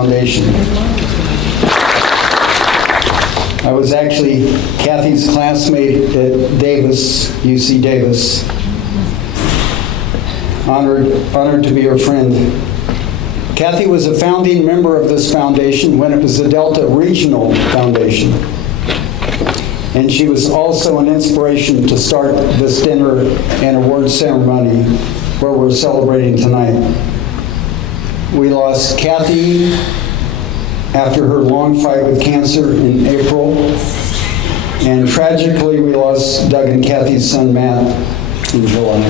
Foundation. I was actually Kathy's classmate at Davis, UC Davis. Honored to be her friend. Kathy was a founding member of this foundation when it was the Delta Regional Foundation. And she was also an inspiration to start this dinner and award ceremony where we're celebrating tonight. We lost Kathy after her long fight with cancer in April. And tragically, we lost Doug and Kathy's son, Matt, in July.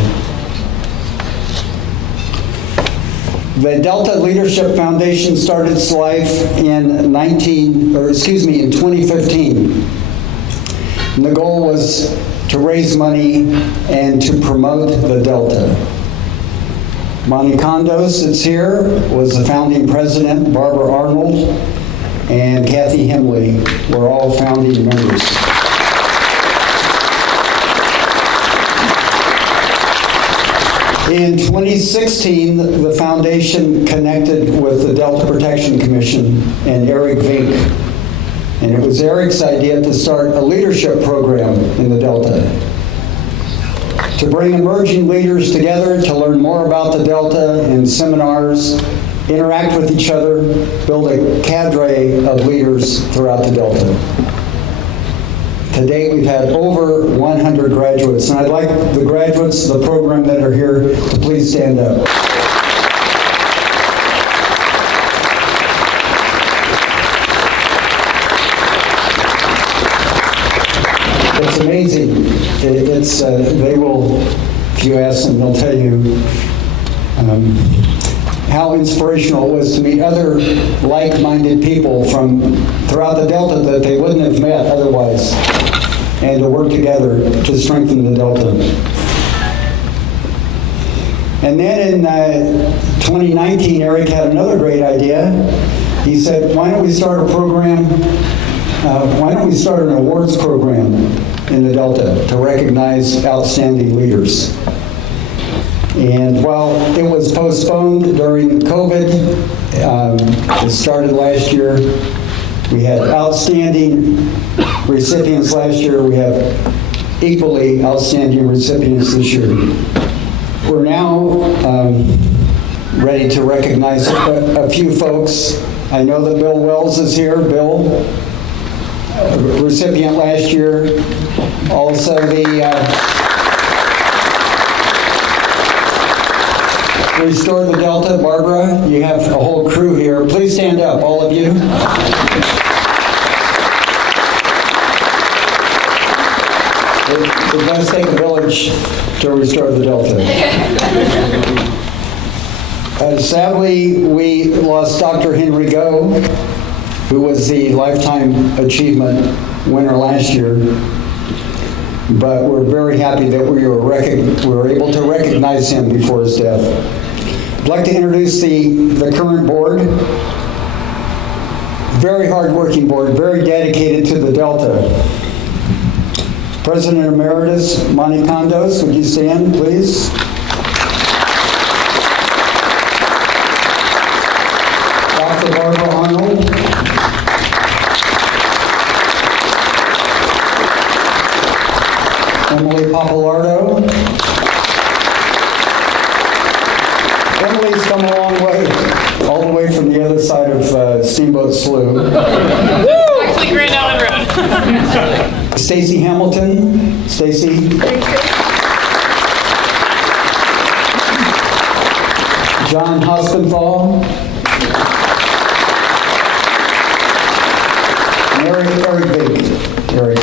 The Delta Leadership Foundation started its life in 2015. And the goal was to raise money and to promote the Delta. Monty Condos, that's here, was the founding president. Barbara Arnold and Kathy Hemley were all founding members. In 2016, the foundation connected with the Delta Protection Commission and Eric Vink. And it was Eric's idea to start a leadership program in the Delta, to bring emerging leaders together to learn more about the Delta in seminars, interact with each other, build a cadre of leaders throughout the Delta. To date, we've had over 100 graduates, and I'd like the graduates of the program that are here to please stand up. It's amazing. They will, if you ask them, they'll tell you how inspirational it was to meet other like-minded people from throughout the Delta that they wouldn't have met otherwise, and to work together to strengthen the Delta. And then in 2019, Eric had another great idea. He said, why don't we start a program, why don't we start an awards program in the Delta to recognize outstanding leaders? And while it was postponed during COVID, it started last year. We had outstanding recipients last year. We have equally outstanding recipients this year. We're now ready to recognize a few folks. I know that Bill Wells is here. Bill, recipient last year. Also the Restore the Delta, Barbara. You have a whole crew here. Please stand up, all of you. It does take a village to restore the Delta. Sadly, we lost Dr. Henry Go, who was the Lifetime Achievement winner last year. But we're very happy that we were able to recognize him before his death. I'd like to introduce the current board. Very hard-working board, very dedicated to the Delta. President Emeritus Monty Condos, would you stand, please? Dr. Barbara Arnold. Emily Papalardo. Emily's come a long way, all the way from the other side of Steamboat Slough. Actually, Grand Island Road. Stacy Hamilton. Stacy. John Hospenthal. And Eric Big. Eric.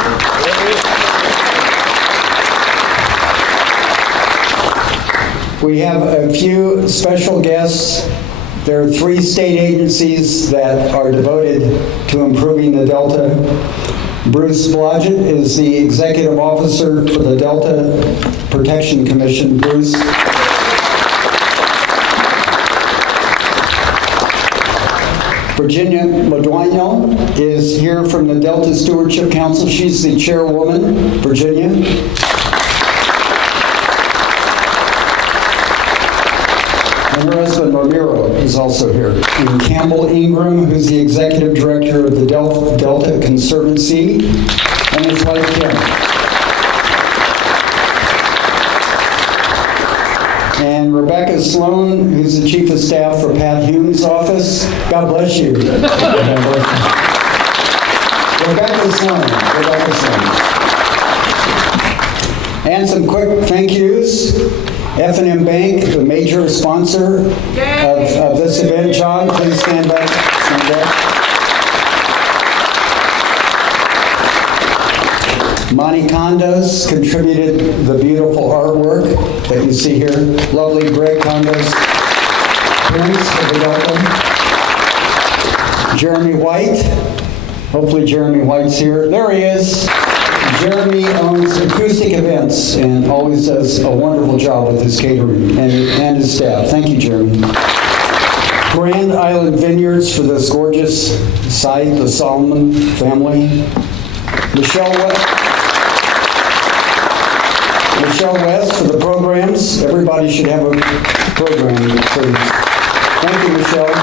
We have a few special guests. There are 3 state agencies that are devoted to improving the Delta. Bruce Blodgett is the executive officer for the Delta Protection Commission. Bruce. Virginia Madueno is here from the Delta Stewardship Council. She's the chairwoman. Virginia. And her husband, Ramiro, is also here. And Campbell Ingram, who's the executive director of the Delta Conservancy, and his wife Kim. And Rebecca Sloan, who's the chief of staff for Pat Hume's office. God bless you. Rebecca Sloan. And some quick thank yous. F&M Bank, the major sponsor of this event. John, please stand up. Stand up. Monte Condos contributed the beautiful artwork that you see here. Lovely Greg Condos. Prince of the Delta. Jeremy White. Hopefully Jeremy White's here. There he is. Jeremy owns Acoustic Events and always does a wonderful job with his catering and his staff. Thank you, Jeremy. Grand Island Vineyards for this gorgeous site, the Solomon family. Michelle West for the programs. Everybody should have a program, please. Thank you, Michelle.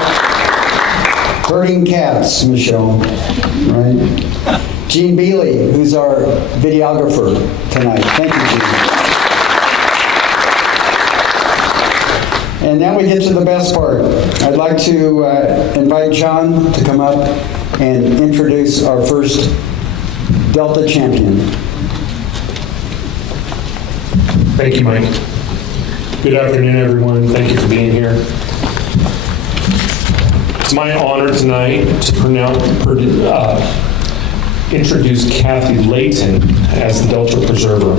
Herding Cats, Michelle, right? Gene Bealey, who's our videographer tonight. Thank you, Gene. And now we get to the best part. I'd like to invite John to come up and introduce our first Delta champion. Thank you, Mike. Good afternoon, everyone. Thank you for being here. It's my honor tonight to introduce Kathy Leighton as the Delta Preserver.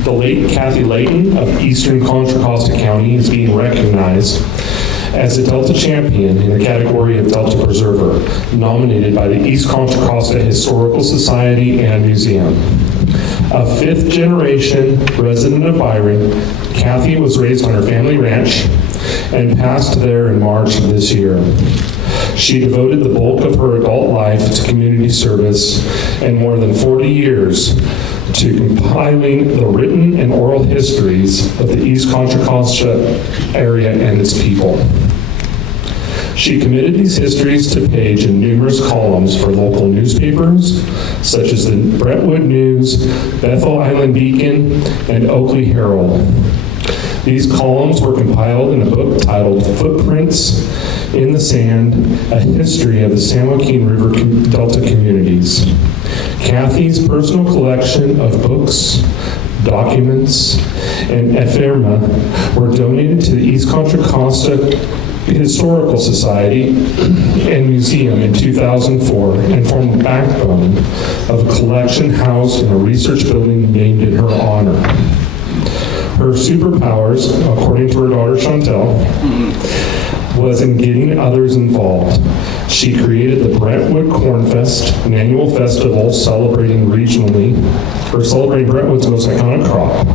The late Kathy Leighton of Eastern Contra Costa County is being recognized as a Delta champion in the category of Delta Preserver, nominated by the East Contra Costa Historical Society and Museum. A fifth-generation resident of Byron, Kathy was raised on her family ranch and passed there in March of this year. She devoted the bulk of her adult life to community service and more than 40 years to compiling the written and oral histories of the East Contra Costa area and its people. She committed these histories to page in numerous columns for local newspapers, such as the Brentwood News, Bethel Island Beacon, and Oakley Herald. These columns were compiled in a book titled Footprints in the Sand, A History of the San Joaquin River Delta Communities. Kathy's personal collection of books, documents, and ephemera were donated to the East Contra Costa Historical Society and Museum in 2004 and form the backbone of a collection housed in a research building named in her honor. Her superpowers, according to her daughter Chantel, was in getting others involved. She created the Brentwood Corn Fest, an annual festival celebrating Brentwood's most iconic crop.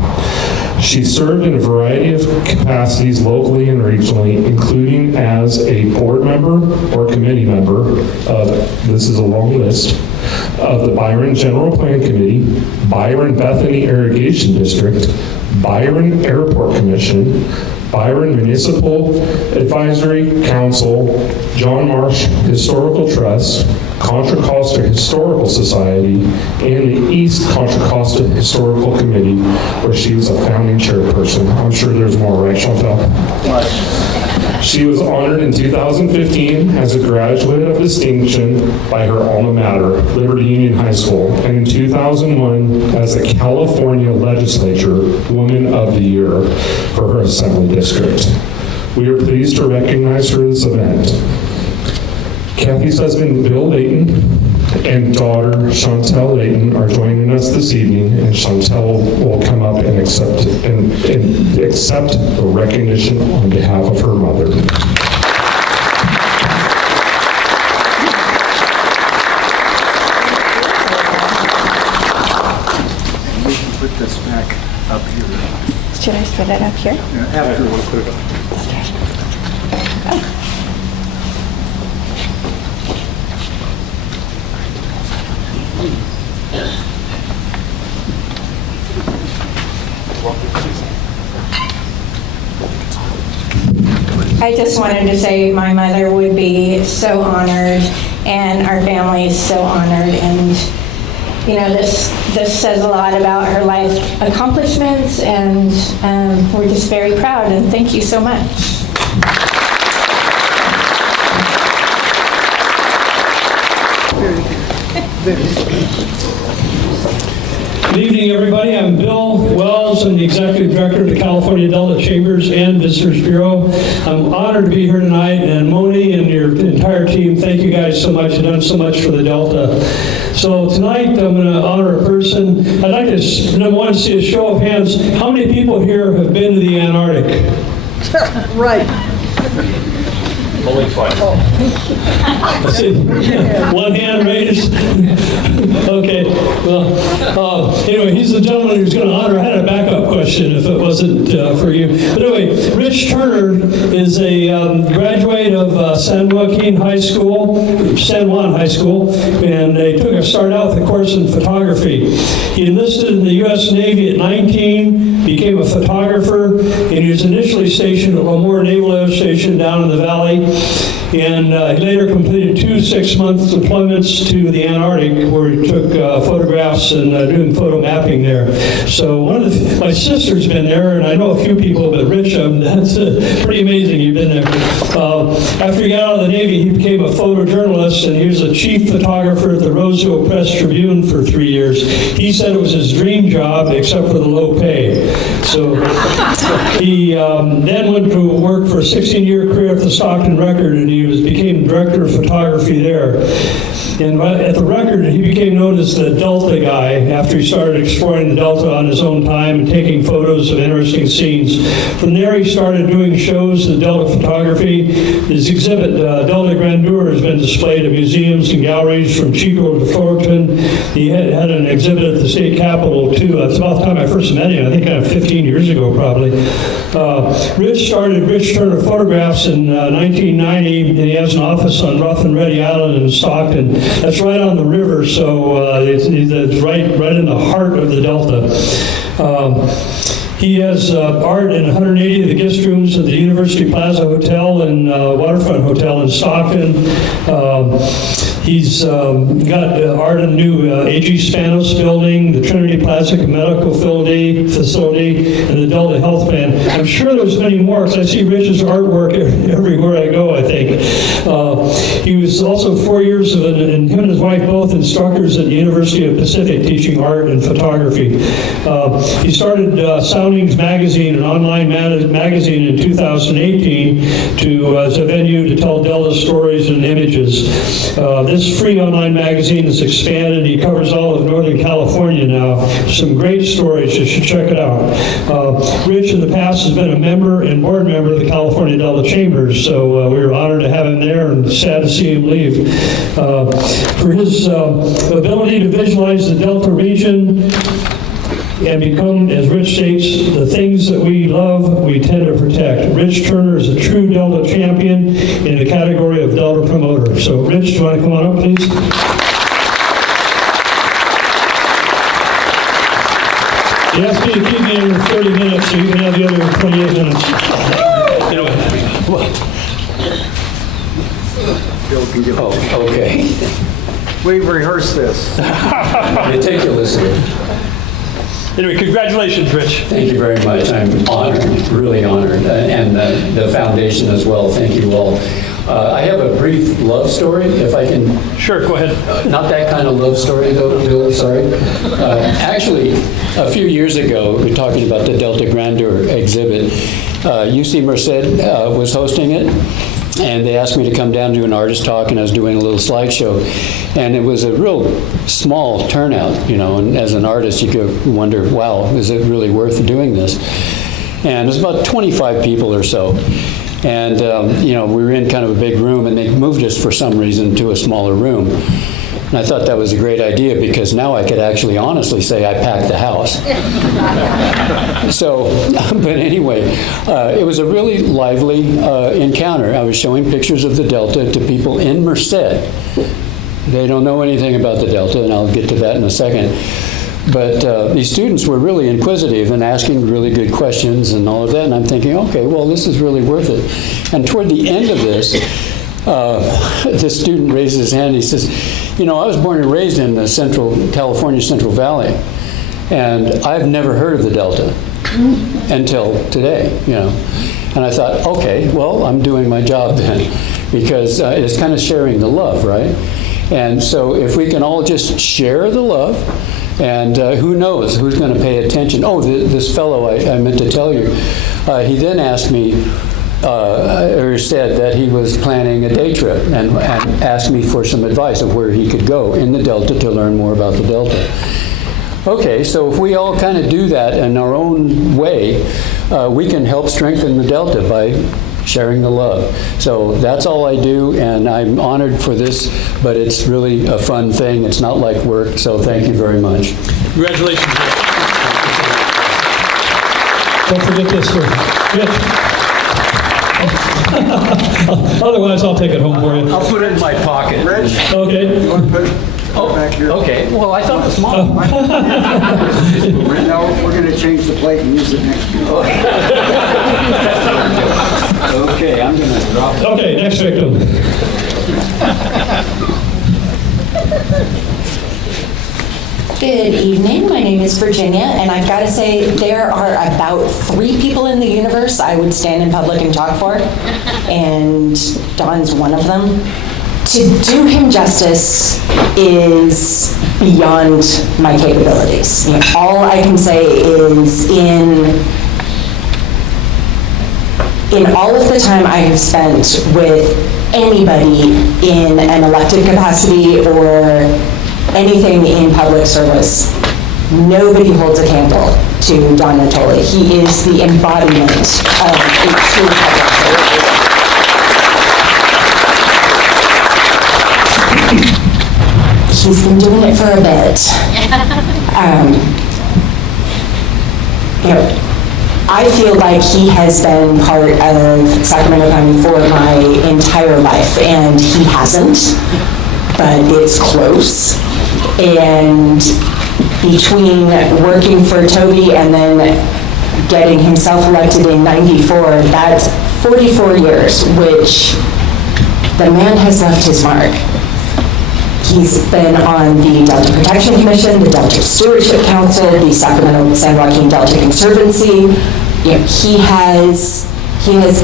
She served in a variety of capacities locally and regionally, including as a board member or committee member of, this is a long list, of the Byron General Plan Committee, Byron Bethany Irrigation District, Byron Airport Commission, Byron Municipal Advisory Council, John Marsh Historical Trust, Contra Costa Historical Society, and the East Contra Costa Historical Committee, where she was a founding chairperson. I'm sure there's more, right, Chantel? She was honored in 2015 as a graduate of distinction by her alma mater, Liberty Union High School, and in 2001 as the California Legislature Woman of the Year for her Assembly District. We are pleased to recognize her at this event. Kathy's husband, Bill Leighton, and daughter, Chantel Leighton, are joining us this evening, and Chantel will come up and accept the recognition on behalf of her mother. We can put this back up here. Should I set it up here? Yeah, after we'll put it up. I just wanted to say my mother would be so honored, and our family is so honored, and you know, this says a lot about her life accomplishments, and we're just very proud, and thank you so much. Good evening, everybody. I'm Bill Wells. I'm the Executive Director of the California Delta Chambers and Visitors Bureau. I'm honored to be here tonight, and Moni and your entire team, thank you guys so much. You've done so much for the Delta. So tonight, I'm going to honor a person. I'd like to, number one, see a show of hands. How many people here have been to the Antarctic? Right. Only twice. Let's see. One hand raised. Okay. Well, anyway, he's the gentleman who's going to honor. I had a backup question if it wasn't for you. But anyway, Rich Turner is a graduate of San Juan High School, and they took a start out with a course in photography. He enlisted in the U.S. Navy at 19, became a photographer, and he was initially stationed at Lemoore Naval Air Station down in the valley. And he later completed 2 6-month deployments to the Antarctic, where he took photographs and doing photo mapping there. So my sister's been there, and I know a few people, but Rich, that's pretty amazing you've been there. After he got out of the Navy, he became a photojournalist, and he was a chief photographer at the Roseville Press Tribune for 3 years. He said it was his dream job, except for the low pay. So he then went to work for a 16-year career at the Stockton Record, and he became director of photography there. And at the Record, he became known as the Delta guy after he started exploring the Delta on his own time and taking photos of interesting scenes. From there, he started doing shows of Delta photography. His exhibit, Delta Grandeur, has been displayed at museums and galleries from Chico to Fullerton. He had an exhibit at the state capitol, too. That's about the time I first met him, I think 15 years ago, probably. Rich started Rich Turner Photographs in 1990, and he has an office on Rough and Ready Island in Stockton. That's right on the river, so it's right in the heart of the Delta. He has art in 180 of the guest rooms of the University Plaza Hotel and Waterfront Hotel in Stockton. He's got art in the new A.G. Spanos building, the Trinity Plaza Medical Facility, and the Delta Health Band. I'm sure there's many more, because I see Rich's artwork everywhere I go, I think. He was also 4 years and him and his wife both instructors at the University of Pacific teaching art and photography. He started Soundings Magazine, an online magazine in 2018 as a venue to tell Delta stories and images. This free online magazine has expanded. He covers all of Northern California now. Some great stories. You should check it out. Rich in the past has been a member and board member of the California Delta Chambers, so we were honored to have him there and sad to see him leave. For his ability to visualize the Delta region and become, as Rich states, the things that we love, we tend to protect. Rich Turner is a true Delta champion in the category of Delta promoter. So, Rich, do you want to come on up, please? You asked me to keep me in 30 minutes, so you can have the other 28 minutes. Bill can give it. Okay. We've rehearsed this. Meticulous here. Anyway, congratulations, Rich. Thank you very much. I'm honored, really honored, and the foundation as well. Thank you all. I have a brief love story, if I can. Sure, go ahead. Not that kind of love story, though, Bill, sorry. Actually, a few years ago, we were talking about the Delta Grandeur exhibit. UC Merced was hosting it, and they asked me to come down to an artist talk, and I was doing a little slideshow. And it was a real small turnout, and as an artist, you could wonder, wow, is it really worth doing this? And it was about 25 people or so. And, we were in kind of a big room, and they moved us for some reason to a smaller room. And I thought that was a great idea, because now I could actually honestly say I packed the house. So, but anyway, it was a really lively encounter. I was showing pictures of the Delta to people in Merced. They don't know anything about the Delta, and I'll get to that in a second. But these students were really inquisitive and asking really good questions and all of that, and I'm thinking, okay, well, this is really worth it. And toward the end of this, this student raises his hand and he says, you know, I was born and raised in the California Central Valley, and I've never heard of the Delta until today, you know. And I thought, okay, well, I'm doing my job then, because it's kind of sharing the love, right? And so if we can all just share the love, and who knows who's going to pay attention. Oh, this fellow I meant to tell you, he then asked me, or said that he was planning a day trip and asked me for some advice of where he could go in the Delta to learn more about the Delta. Okay, so if we all kind of do that in our own way, we can help strengthen the Delta by sharing the love. So that's all I do, and I'm honored for this, but it's really a fun thing. It's not like work, so thank you very much. Congratulations. Don't forget this, sir. Rich. Otherwise, I'll take it home for you. I'll put it in my pocket. Rich, Okay. you want to put it back here? Okay, well, I thought it was small. No, we're going to change the plate and use it next year. Okay, I'm going to drop it. Okay, next victim. Good evening, my name is Virginia, and I've got to say there are about 3 people in the universe I would stand in public and talk for, and Don's one of them. To do him justice is beyond my capabilities. You know, all I can say is in all of the time I have spent with anybody in an elected capacity or anything in public service, nobody holds a candle to Don Nottoli. He is the embodiment of a true public servant. He's been doing it for a bit. You know, I feel like he has been part of Sacramento County for my entire life, and he hasn't, but it's close. And between working for Toby and then getting himself elected in '94, that's 44 years, which the man has left his mark. He's been on the Delta Protection Commission, the Delta Stewardship Council, the Sacramento San Joaquin Delta Conservancy. You know, he has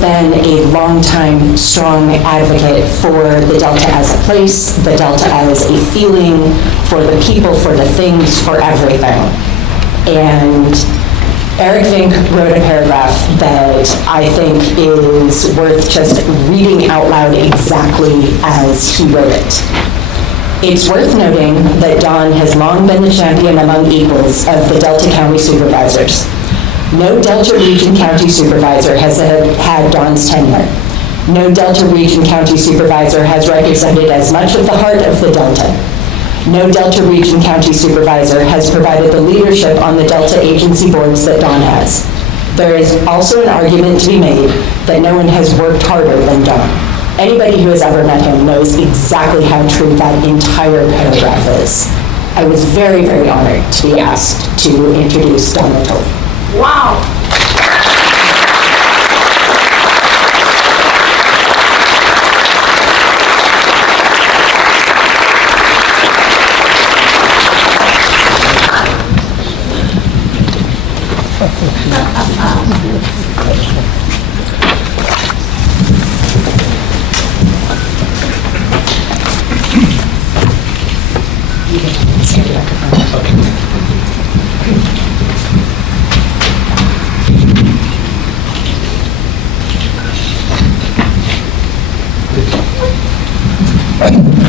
been a longtime strong advocate for the Delta as a place, the Delta as a feeling, for the people, for the things, for everything. And Eric Vink wrote a paragraph that I think is worth just reading out loud exactly as he wrote it. It's worth noting that Don has long been the champion among equals of the Delta County Supervisors. No Delta Region County Supervisor has had Don's tenure. No Delta Region County Supervisor has represented as much of the heart of the Delta. No Delta Region County Supervisor has provided the leadership on the Delta agency boards that Don has. There is also an argument to be made that no one has worked harder than Don. Anybody who has ever met him knows exactly how true that entire paragraph is. I was very, very honored to be asked to introduce Don Nottoli. Wow.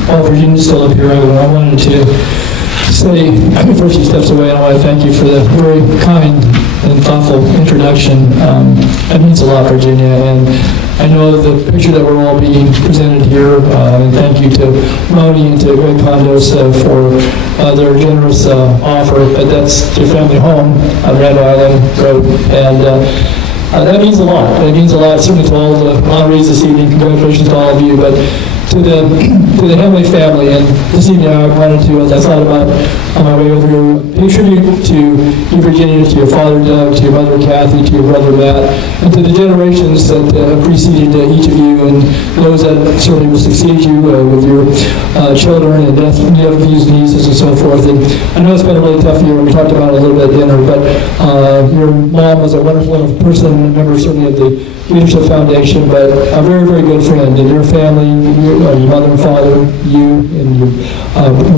While Virginia's still up here, I wanted to say, before she steps away, I want to thank you for the very kind and thoughtful introduction. That means a lot, Virginia, and I know the picture that we're all being presented here, and thank you to Moni and to Greg Condos for their generous offer, but that's your family home on Randall Island Road, and that means a lot. It means a lot, certainly to all the honorees this evening. Congratulations to all of you, but to the Henley family. And this evening I wanted to, as I thought about on my way over here, pay tribute to you, Virginia, to your father, Doug, to your mother, Kathy, to your brother, Matt, and to the generations that have preceded each of you, and those that certainly will succeed you with your children and nephews, nieces, and so forth. And I know it's been a really tough year, and we talked about it a little bit at dinner, but your mom was a wonderful person, member certainly of the Leadership Foundation, but a very, very good friend. And your family, your mother and father, you and your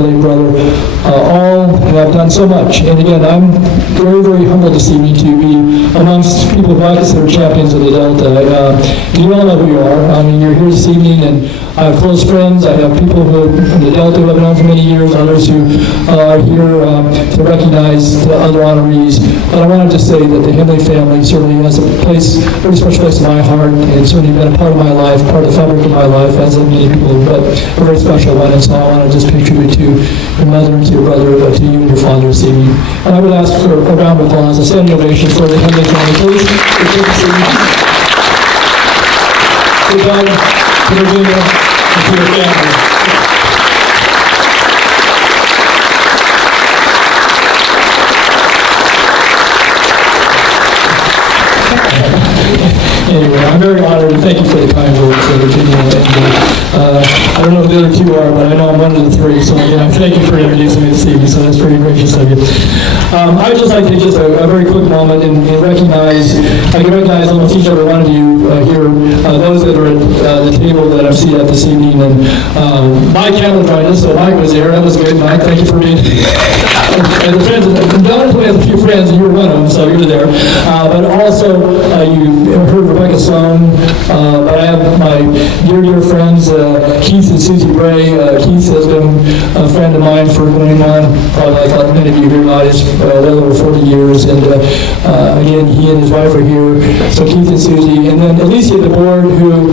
late brother, all have done so much. And again, I'm very, very humbled this evening to be amongst people who I consider champions of the Delta. You all know who you are. I mean, you're here this evening, and I have close friends. I have people who in the Delta who I've known for many years, others who are here to recognize the other honorees. But I wanted to say that the Henley family certainly has a place, a very special place in my heart, and certainly been a part of my life, part of the fabric of my life, as have many people, but a very special one. And so I want to just pay tribute to your mother and to your brother, to you and your father this evening. And I would ask for a round of applause, a standing ovation for the Henley family, please. It's good to see you. To Doug, to Virginia, and to your family. Anyway, I'm very honored, and thank you for the kind words, Virginia. And, I don't know who the other two are, but I know I'm one of the three, so again, thank you for introducing me this evening, so that's pretty gracious of you. I would just like to take just a very quick moment and recognize, I can recognize almost each and every one of you here, those that are at the table that I've seen at this evening, and Mike Campbell joined us, so Mike was there, that was good, Mike, thank you for being and the friends, Donald has a few friends, and you were one of them, so you're there. But also, you heard Rebecca Sloan, but I have my dear, dear friends, Keith and Susie Bray. Keith has been a friend of mine for going on, probably like many of you here, well over 40 years. And again, he and his wife are here. So Keith and Susie. And then Alicia DeBoard, who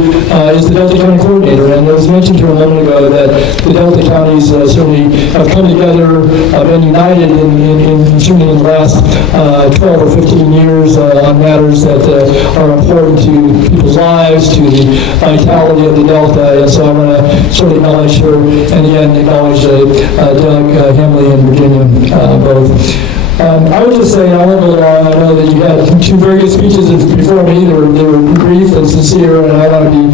is the Delta County Coordinator. And it was mentioned here a moment ago that the Delta counties certainly have come together, been united in certainly in the last 12 or 15 years on matters that are important to people's lives, to the vitality of the Delta. And so I want to sort of acknowledge her, and again acknowledge Doug, Henley, and Virginia both. I would just say, I won't go long, I know that you had two very good speeches before me. They were brief and sincere, and I want to be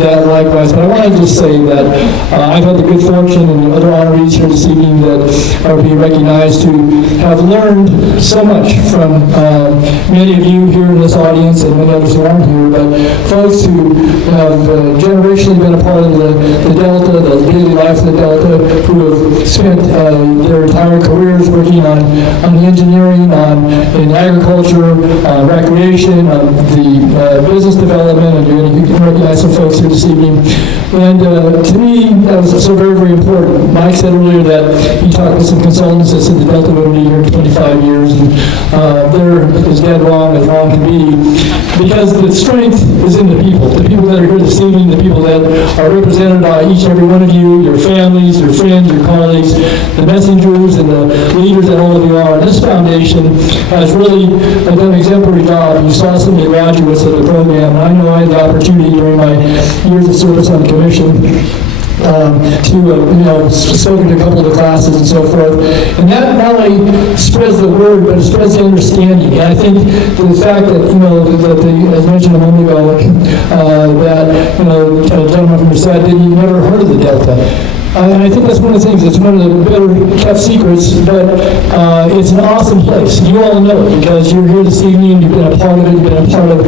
that likewise. But I want to just say that I've had the good fortune, and other honorees here this evening that are being recognized, to have learned so much from many of you here in this audience, and many others who aren't here, but folks who have generationally been a part of the Delta, the daily life of the Delta, who have spent their entire careers working on engineering, in agriculture, recreation, the business development, and you're going to recognize some folks here this evening. And to me, that was so very, very important. Mike said earlier that he talked with some consultants that said the Delta would be here in 25 years, and they're as dead wrong as wrong can be, because the strength is in the people that are here this evening, the people that are represented by each and every one of you, your families, your friends, your colleagues, the messengers, and the leaders that all of you are. This foundation has really done an exemplary job. You saw some of the graduates of the program, and I know I had the opportunity during my years of service on the commission to spoken to a couple of the classes and so forth. And that not only spreads the word, but it spreads the understanding. And I think the fact that, as mentioned a moment ago, that, a gentleman from your side didn't never heard of the Delta. And I think that's one of the things, it's one of the better kept secrets, but it's an awesome place. You all know it because you're here this evening, you've been a part of it, you've been a part of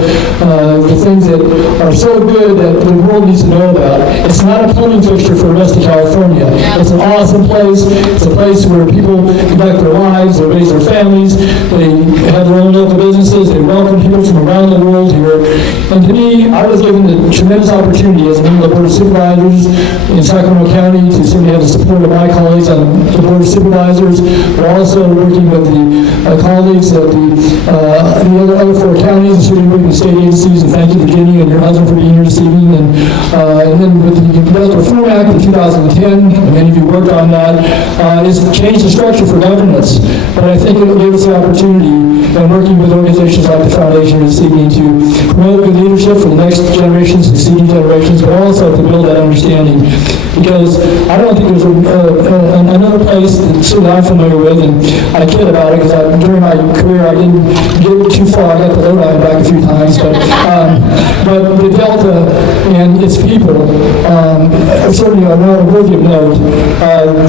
the things that are so good that the world needs to know about. It's not a plumbing fixture for the rest of California. It's an awesome place. It's a place where people conduct their lives, they raise their families, they have their own local businesses, they welcome people from around the world here. And to me, I was given the tremendous opportunity as a member of the Board of Supervisors in Sacramento County to certainly have the support of my colleagues on the Board of Supervisors, but also working with the colleagues at the other 4 counties, including the state agencies, and thank you, Virginia, and your husband for being here this evening. And then with the Build Reform Act in 2010, many of you worked on that, it's changed the structure for governance. But I think it gave us the opportunity, and working with organizations like the Foundation this evening, to promote good leadership for the next generations, succeeding generations, but also to build that understanding. Because I don't think there's another place that certainly I'm familiar with, and I kid about it because during my career I didn't get too far. I got the low line back a few times, but the Delta and its people certainly are not worthy of note.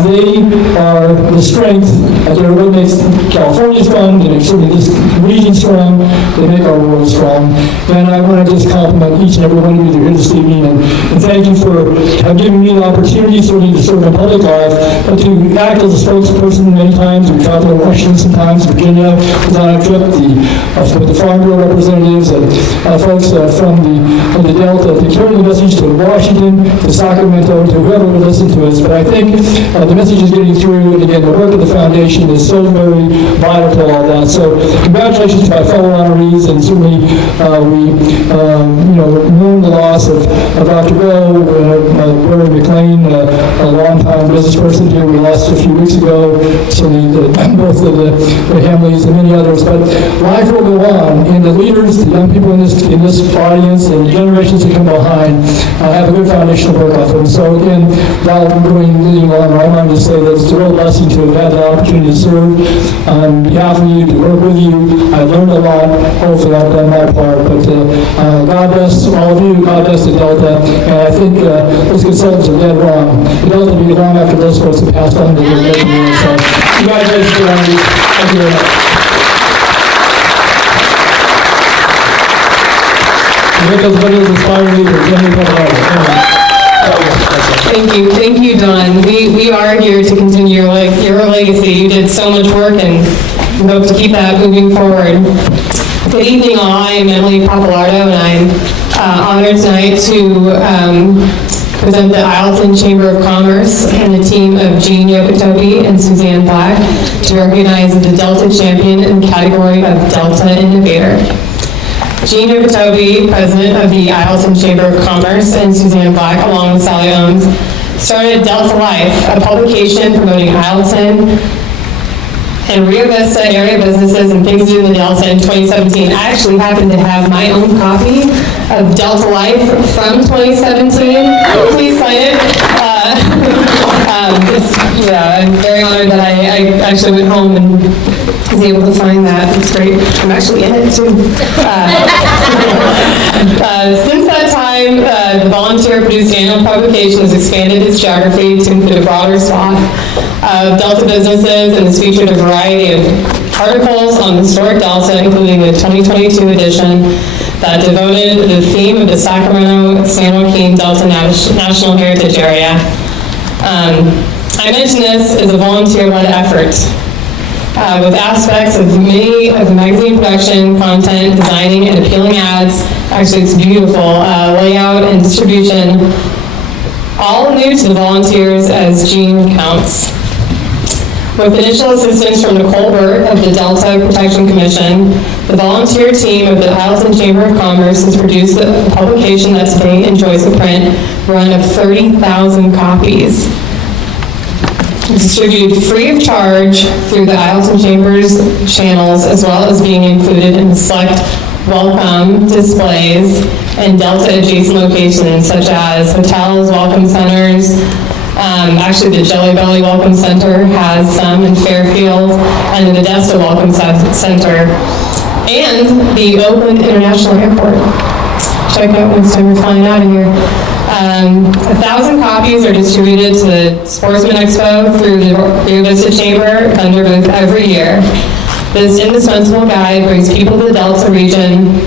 They are the strength. They're what makes California strong. They make certainly this region strong. They make our world strong. And I want to just compliment each and every one of you that are here this evening, and thank you for giving me the opportunity certainly to serve in public life, but to act as a spokesperson many times. We traveled to Washington sometimes, Virginia, was on a trip with the Farm Bureau representatives and folks from the Delta to carry the message to Washington, to Sacramento, to whoever would listen to us. But I think the message is getting through, and again, the work of the foundation is so very vital to all that. So congratulations to my fellow honorees, and certainly we mourn the loss of Dr. Bill, Barry McLean, a longtime business person here we lost a few weeks ago, certainly both of the Hamleys and many others. But life will go on, and the leaders, the young people in this audience, and the generations that come behind have a good foundation to work off of. So again, without leading on, I wanted to say that it's a real blessing to have had the opportunity to serve on behalf of you, to work with you. I learned a lot. Hopefully I've done my part. But God bless all of you. God bless the Delta. And I think those consultants are dead wrong. The Delta will be long after those folks have passed on to their living room. So congratulations to all of you. Thank you very much. Those videos inspire me for Jenny Pavlova. Thank you, Don. We are here to continue your legacy. You did so much work, and we hope to keep that moving forward. Good evening, all. I am Emily Papalardo, and I'm honored tonight to present the Isleton Chamber of Commerce and the team of Jean Yokotobi and Suzanne Black to recognize the Delta champion in the category of Delta Innovator. Jean Yokotobi, president of the Isleton Chamber of Commerce, and Suzanne Black, along with Sally Owens, started Delta Life, a publication promoting Isleton and Rio Vista area businesses and things to do in the Delta in 2017. I actually happen to have my own copy of Delta Life from 2017. Please sign it. I'm very honored that I actually went home and was able to find that. It's great. I'm actually in it too. Since that time, the volunteer-produced annual publication has expanded its geography to include a broader swath of Delta businesses, and has featured a variety of articles on the historic Delta, including the 2022 edition that devoted the theme of the Sacramento San Joaquin Delta National Heritage Area. I mention this as a volunteer-led effort with aspects of many of the magazine production, content, designing, and appealing ads. Actually, it's beautiful. Layout and distribution, all new to the volunteers, as Jean recounts. With initial assistance from Nicole Burt of the Delta Protection Commission, the volunteer team of the Isleton Chamber of Commerce has produced a publication that today enjoys a print run of 30,000 copies. Distributed free of charge through the Isleton Chamber's channels, as well as being included in select welcome displays and Delta adjacent locations such as hotels, welcome centers. Actually, the Jelly Belly Welcome Center has some in Fairfield, and the Modesto Welcome Center, and the Oakland International Airport. Check out next time you're flying out of here. 1,000 copies are distributed to the Sportsman Expo through the Rio Vista Chamber Thunder booth every year. This indispensable guide brings people to the Delta region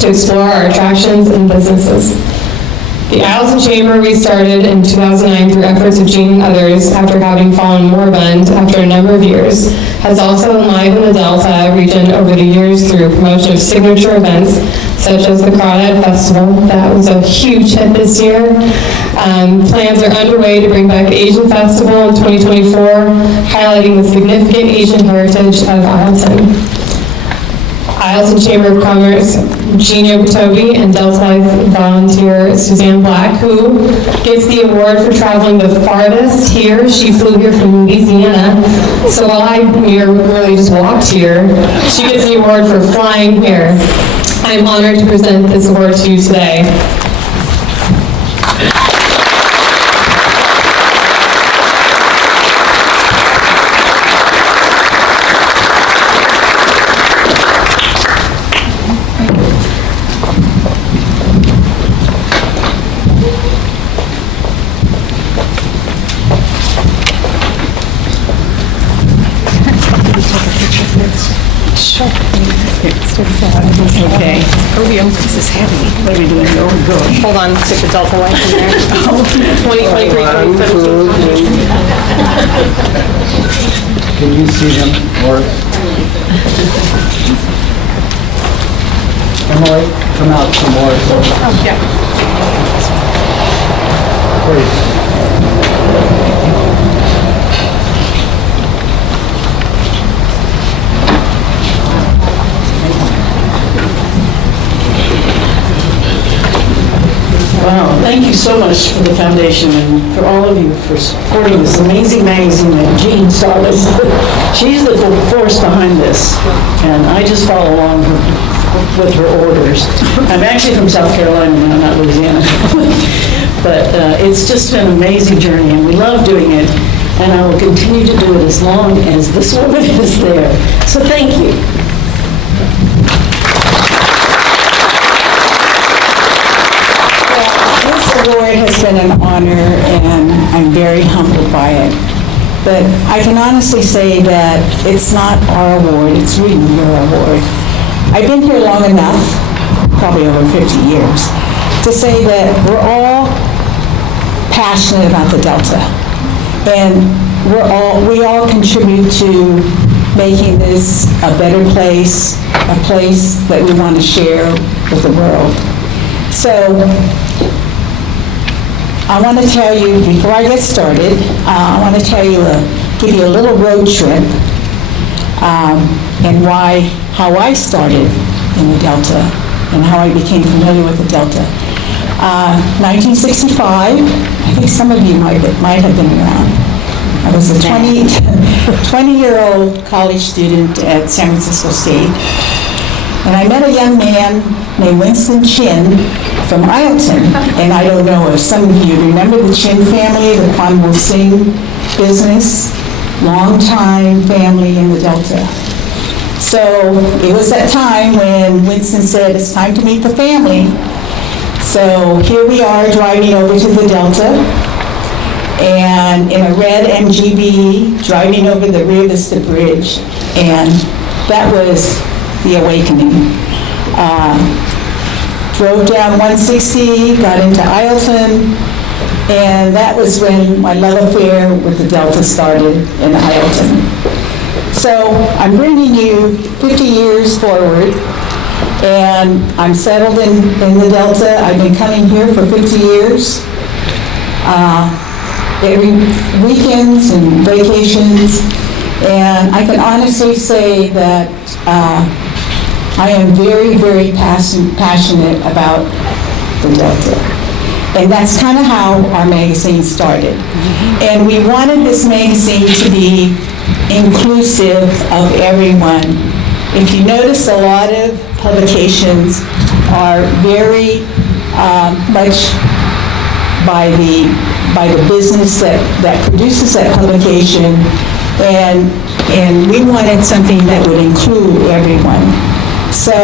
to explore our attractions and businesses. The Isleton Chamber restarted in 2009 through efforts of Jean and others after having fallen moribund after a number of years, has also enlivened the Delta region over the years through promotion of signature events such as the Crawdad Festival. That was a huge hit this year. Plans are underway to bring back the Asian Festival in 2024, highlighting the significant Asian heritage of Isleton. Isleton Chamber of Commerce, Jean Yokotobi, and Delta Life volunteer Suzanne Black, who gets the award for traveling the farthest here. She flew here from Louisiana, so while I really just walked here, she gets the award for flying here. I'm honored to present this award to you today. Okay. This is heavy. What are we doing? Hold on, stick the Delta Life in there. 2023, 2017. Can you see them, Laura? Emily, come out some more. Oh, yeah. Please. Wow, thank you so much for the foundation and for all of you for supporting this amazing magazine that Jean started. She's the force behind this, and I just follow along with her orders. I'm actually from South Carolina now, not Louisiana. But it's just been an amazing journey, and we love doing it, and I will continue to do it as long as this woman is there. So thank you. This award has been an honor, and I'm very humbled by it. But I can honestly say that it's not our award, it's really your award. I've been here long enough, probably over 50 years, to say that we're all passionate about the Delta. And we all contribute to making this a better place, a place that we want to share with the world. So, I want to tell you, before I get started, I want to give you a little road trip and how I started in the Delta and how I became familiar with the Delta. 1965, I think some of you might have been around. I was a 20-year-old college student at San Francisco State, and I met a young man named Winston Chin from Isleton, and I don't know if some of you remember the Chin family, the Kwan Will Sing business, longtime family in the Delta. So it was that time when Winston said, it's time to meet the family. So here we are driving over to the Delta, and in a red MGB, driving over the Rio Vista Bridge, and that was the awakening. Drove down 160, got into Isleton, and that was when my love affair with the Delta started in Isleton. So I'm bringing you 50 years forward, and I'm settled in the Delta. I've been coming here for 50 years. Every weekends and vacations, and I can honestly say that I am very, very passionate about the Delta. And that's kind of how our magazine started. And we wanted this magazine to be inclusive of everyone. If you notice, a lot of publications are very much by the business that produces that publication, and we wanted something that would include everyone. So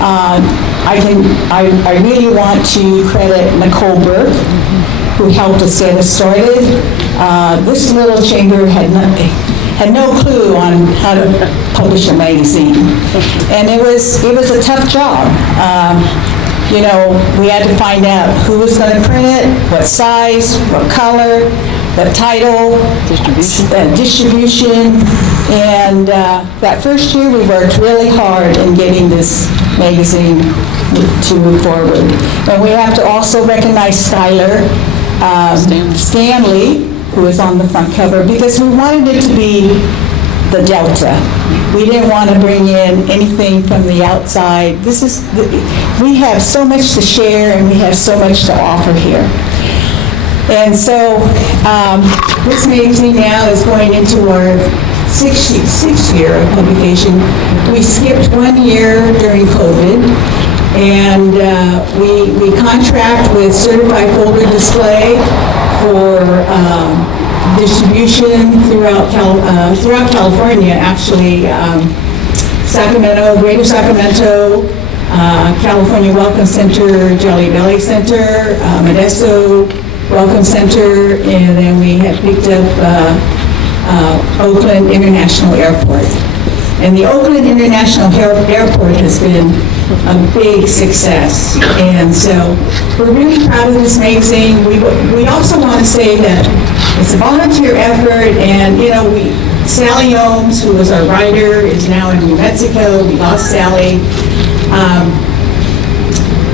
I really want to credit Nicole Burke, who helped us get us started. This little chamber had no clue on how to publish a magazine, and it was a tough job. You know, we had to find out who was going to print it, what size, what color, what title, distribution, And that first year, we worked really hard in getting this magazine to move forward. And we have to also recognize Skylar Stanley, who is on the front cover, because we wanted it to be the Delta. We didn't want to bring in anything from the outside. We have so much to share and we have so much to offer here. And so this magazine now is going into our sixth year of publication. We skipped 1 year during COVID, and we contract with Certified Folder Display for distribution throughout California, actually. Sacramento, Greater Sacramento, California Welcome Center, Jolly Belly Center, Modesto Welcome Center, and then we have picked up Oakland International Airport. And the Oakland International Airport has been a big success. And so we're really proud of this magazine. We also want to say that it's a volunteer effort, and Sally Ohms, who was our writer, is now in New Mexico. We lost Sally.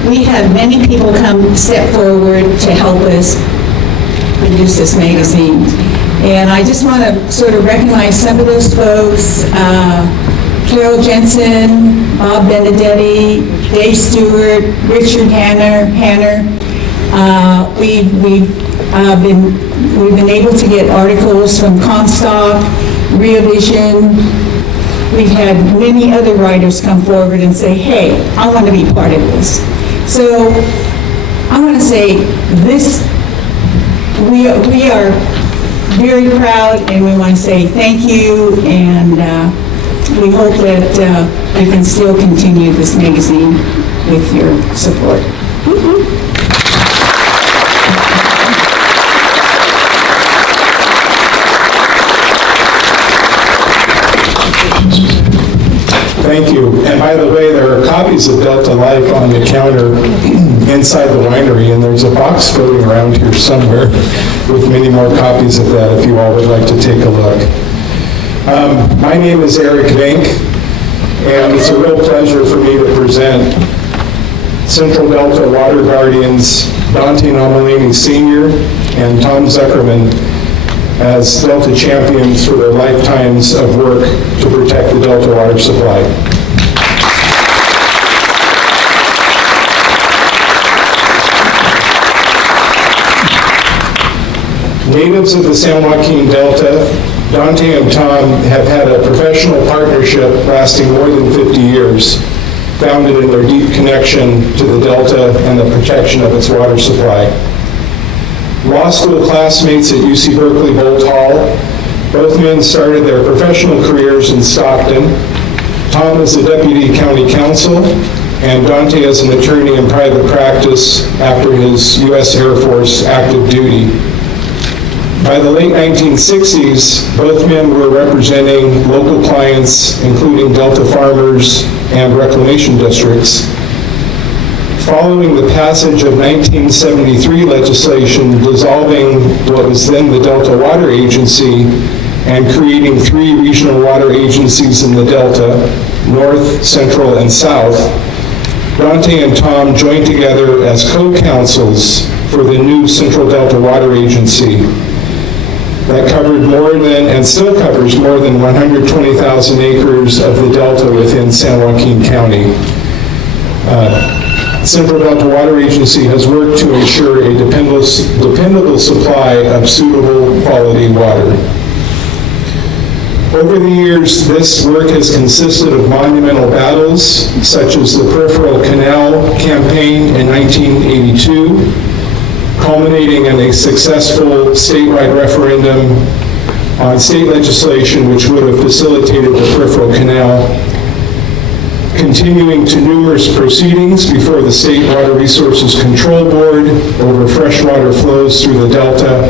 We had many people step forward to help us produce this magazine. And I just want to sort of recognize some of those folks. Carol Jensen, Bob Benedetti, Dave Stewart, Richard Hanner. We've been able to get articles from Comstock, Rio Vision. We've had many other writers come forward and say, hey, I want to be part of this. So I want to say this, we are very proud, and we want to say thank you, and we hope that we can still continue this magazine with your support. Thank you. And by the way, there are copies of Delta Life on the counter inside the winery, and there's a box floating around here somewhere with many more copies of that if you all would like to take a look. My name is Eric Vink, and it's a real pleasure for me to present Central Delta Water Guardians Dante Nomellini Sr. and Tom Zuckerman as Delta champions for their lifetimes of work to protect the Delta water supply. Natives of the San Joaquin Delta, Dante and Tom have had a professional partnership lasting more than 50 years, founded in their deep connection to the Delta and the protection of its water supply. Law school classmates at UC Berkeley Bolt Hall, both men started their professional careers in Stockton. Tom as a deputy county counsel, and Dante as an attorney in private practice after his U.S. Air Force active duty. By the late 1960s, both men were representing local clients, including Delta farmers and reclamation districts. Following the passage of 1973 legislation dissolving what was then the Delta Water Agency and creating 3 regional water agencies in the Delta, North, Central, and South, Dante and Tom joined together as co-counsels for the new Central Delta Water Agency that covered more than, and still covers more than 120,000 acres of the Delta within San Joaquin County. Central Delta Water Agency has worked to ensure a dependable supply of suitable quality water. Over the years, this work has consisted of monumental battles, such as the Peripheral Canal Campaign in 1982, culminating in a successful statewide referendum on state legislation which would have facilitated the Peripheral Canal, continuing to numerous proceedings before the State Water Resources Control Board over freshwater flows through the Delta,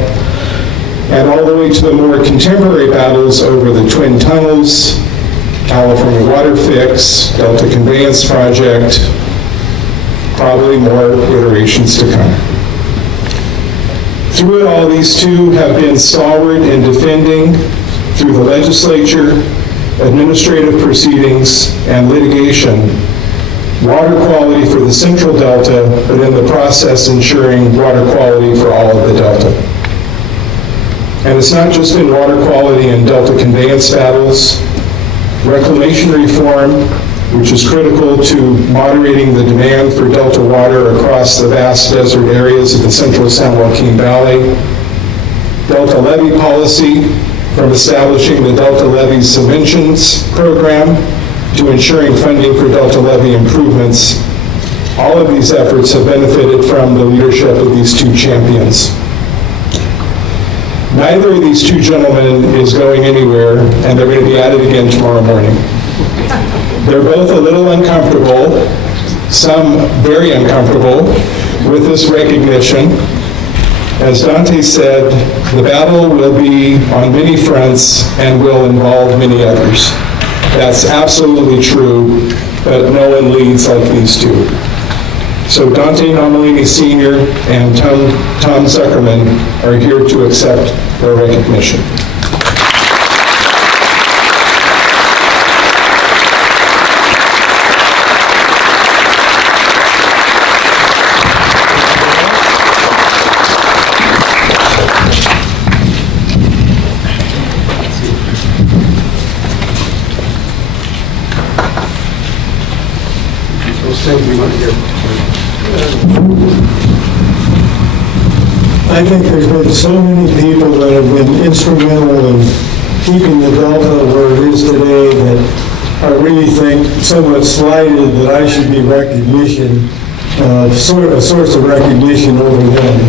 and all the way to the more contemporary battles over the Twin Tunnels, California Water Fix, Delta Conveyance Project, probably more iterations to come. Through it all, these two have been stalwart in defending through the legislature, administrative proceedings, and litigation, water quality for the Central Delta, but in the process ensuring water quality for all of the Delta. And it's not just in water quality and Delta conveyance battles. Reclamation reform, which is critical to moderating the demand for Delta water across the vast desert areas of the central San Joaquin Valley. Delta levy policy, from establishing the Delta Levy Subventions Program to ensuring funding for Delta levy improvements. All of these efforts have benefited from the leadership of these two champions. Neither of these two gentlemen is going anywhere, and they're going to be at it again tomorrow morning. They're both a little uncomfortable, some very uncomfortable, with this recognition. As Dante said, the battle will be on many fronts and will involve many others. That's absolutely true, but no one leads like these two. So Dante Nomellini Sr. and Tom Zuckerman are here to accept their recognition. I think there's been so many people that have been instrumental in keeping the Delta where it is today that I really think somewhat slighted that I should be recognition, a source of recognition over them.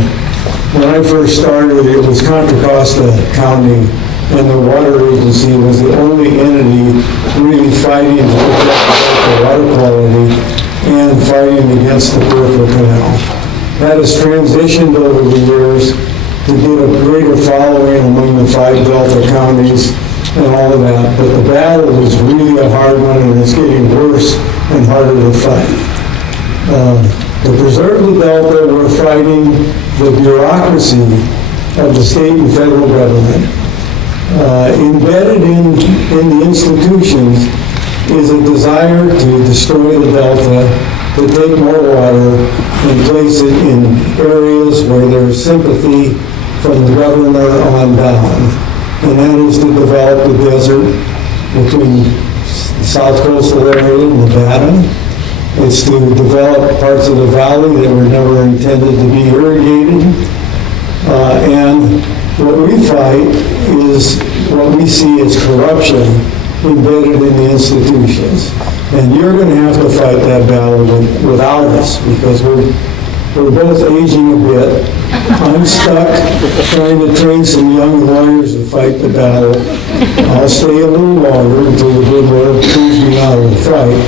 When I first started, it was Contra Costa County, and the water agency was the only entity really fighting to protect the water quality and fighting against the peripheral canal. That has transitioned over the years to get a greater following among the 5 Delta counties and all of that. But the battle is really a hard one, and it's getting worse and harder to fight. To preserve the Delta, we're fighting the bureaucracy of the state and federal government. Embedded in the institutions is a desire to destroy the Delta, to take more water and place it in areas where there's sympathy from the governor on down. And that is to develop the desert between the south coastal area and Nevada. It's to develop parts of the valley that were never intended to be irrigated. And what we fight is what we see as corruption embedded in the institutions. And you're going to have to fight that battle without us, because we're both aging a bit. I'm stuck trying to train some young lawyers to fight the battle. I'll stay a little longer until the good Lord proves me out of the fight.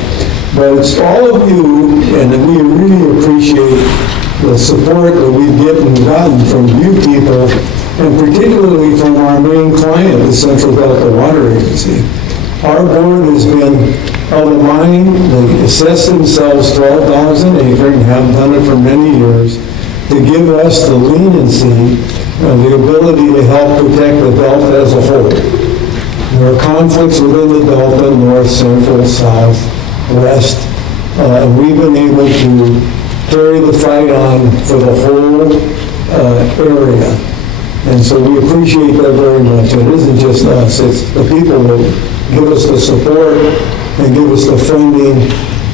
But it's all of you, and we really appreciate the support that we've gotten from you people, and particularly from our main client, the Central Delta Water Agency. Our board has been of a mind, they assess themselves $12 an acre and have done it for many years, to give us the leniency and the ability to help protect the Delta as a whole. There are conflicts within the Delta, north, central, south, west, and we've been able to carry the fight on for the whole area. And so we appreciate that very much. It isn't just us, it's the people that give us the support and give us the funding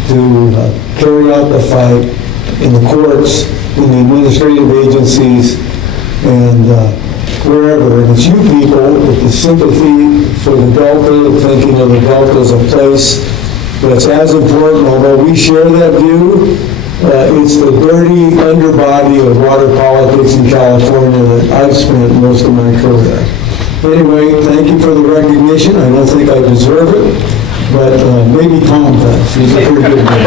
to carry out the fight in the courts, in the administrative agencies, and wherever. And it's you people with the sympathy for the Delta, thinking of the Delta as a place that's as important, although we share that view. It's the dirty underbody of water politics in California that I've spent most of my career. Anyway, thank you for the recognition. I don't think I deserve it, but maybe Tom does. He's a pretty good man.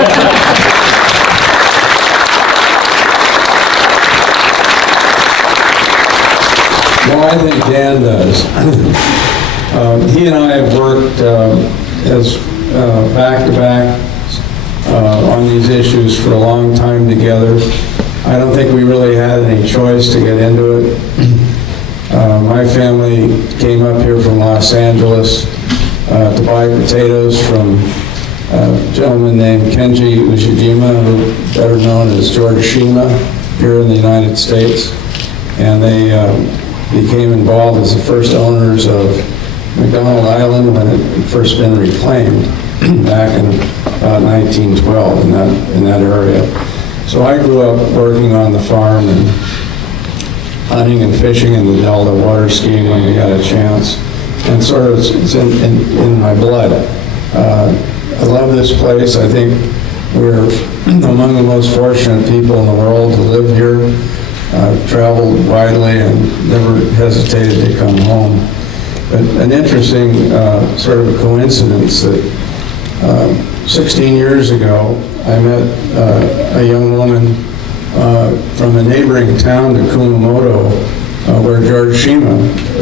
Well, I think Dan does. He and I have worked as back-to-back on these issues for a long time together. I don't think we really had any choice to get into it. My family came up here from Los Angeles to buy potatoes from a gentleman named Kenji Ushijima, who better known as George Shima, here in the United States. And they became involved as the first owners of McDonald Island when it had first been reclaimed back in 1912 in that area. So I grew up working on the farm and hunting and fishing in the Delta, water skiing when we had a chance, and sort of it's in my blood. I love this place. I think we're among the most fortunate people in the world to live here. I've traveled widely and never hesitated to come home. But an interesting sort of a coincidence that 16 years ago, I met a young woman from a neighboring town to Kumamoto, where George Shima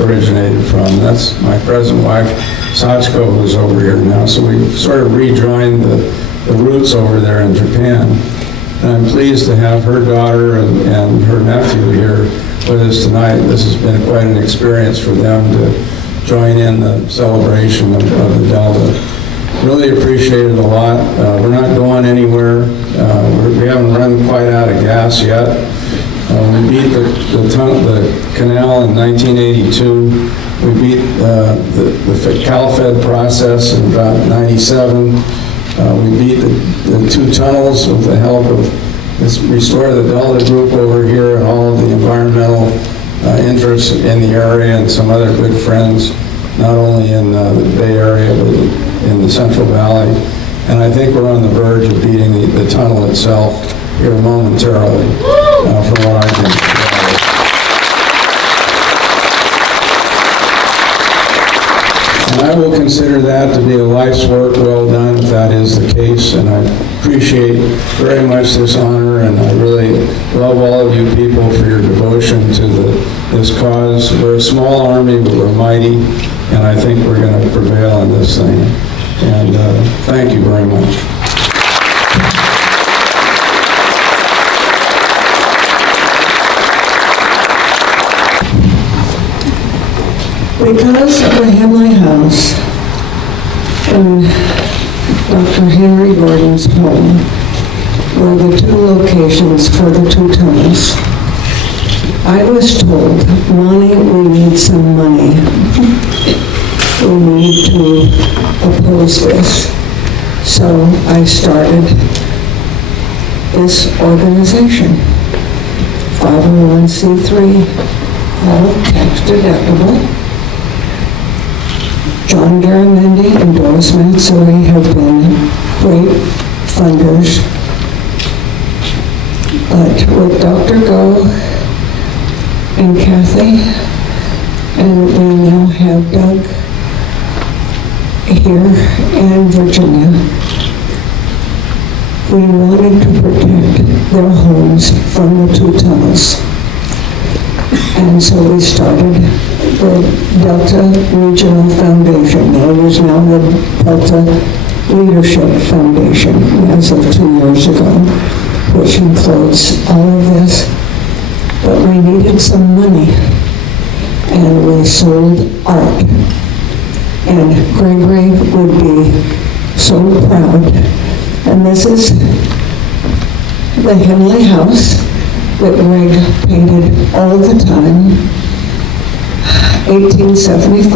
originated from. That's my present wife, Sachiko, who's over here now. So we sort of rejoined the roots over there in Japan. And I'm pleased to have her daughter and her nephew here with us tonight. This has been quite an experience for them to join in the celebration of the Delta. Really appreciate it a lot. We're not going anywhere. We haven't run quite out of gas yet. We beat the canal in 1982. We beat the CalFed process in about 97. We beat the 2 tunnels with the help of Restore the Delta group over here and all of the environmental interests in the area and some other good friends, not only in the Bay Area, but in the Central Valley. And I think we're on the verge of beating the tunnel itself here momentarily, from what I can tell. And I will consider that to be a life's work well done if that is the case. And I appreciate very much this honor, and I really love all of you people for your devotion to this cause. We're a small army, but we're mighty, and I think we're going to prevail in this thing. And thank you very much. Because of the Henley House and Dr. Henry Gordon's home were the 2 locations for the 2 tunnels, I was told, Monty, we need some money. We need to oppose this. So I started this organization, 501c3, all tax deductible. John Garamendi and Doris Matsui have been great funders. But with Dr. Go and Kathy, and we now have Doug here and Virginia, we wanted to protect their homes from the 2 tunnels. And so we started the Delta Regional Foundation. It is now the Delta Leadership Foundation as of 2 years ago, which includes all of this. But we needed some money, and we sold art. And Gregory would be so proud. And this is the Henley House that Greg painted all the time, 1875.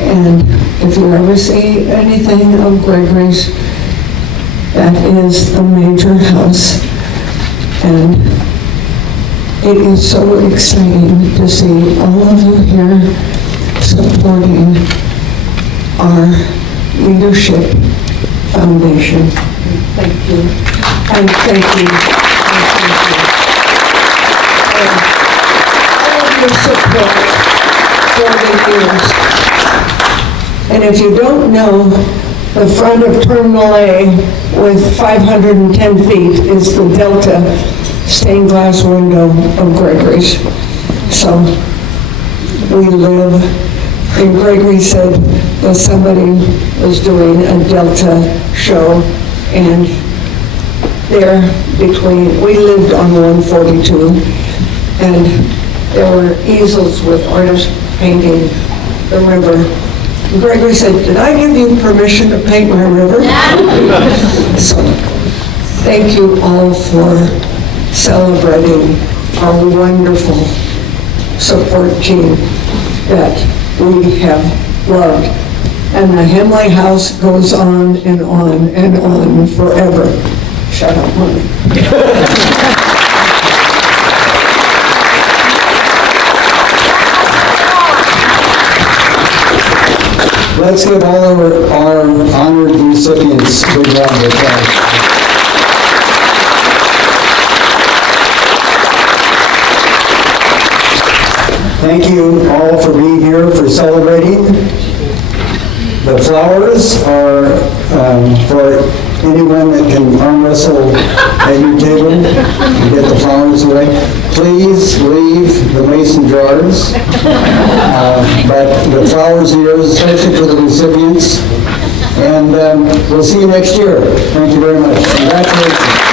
And if you ever see anything of Gregory's, that is the major house. And it is so exciting to see all of you here supporting our leadership foundation. Thank you. And thank you. All of your support for the years. And if you don't know, the front of Terminal A with 510 feet is the Delta stained glass window of Gregory's. So we live, and Gregory said that somebody was doing a Delta show, and there between, we lived on 142, and There were easels with artists painting the river. And Gregory said, "Did I give you permission to paint my river?" So, thank you all for celebrating our wonderful support team that we have loved. And the Henley House goes on and on and on forever. Shut up, Mommy. Let's give all of our honored recipients a big round of applause. Thank you all for being here, for celebrating. The flowers are for anyone that can arm wrestle at your table and get the flowers away. Please leave the mason jars. But the flowers are yours, especially for the recipients. And we'll see you next year. Thank you very much. Congratulations.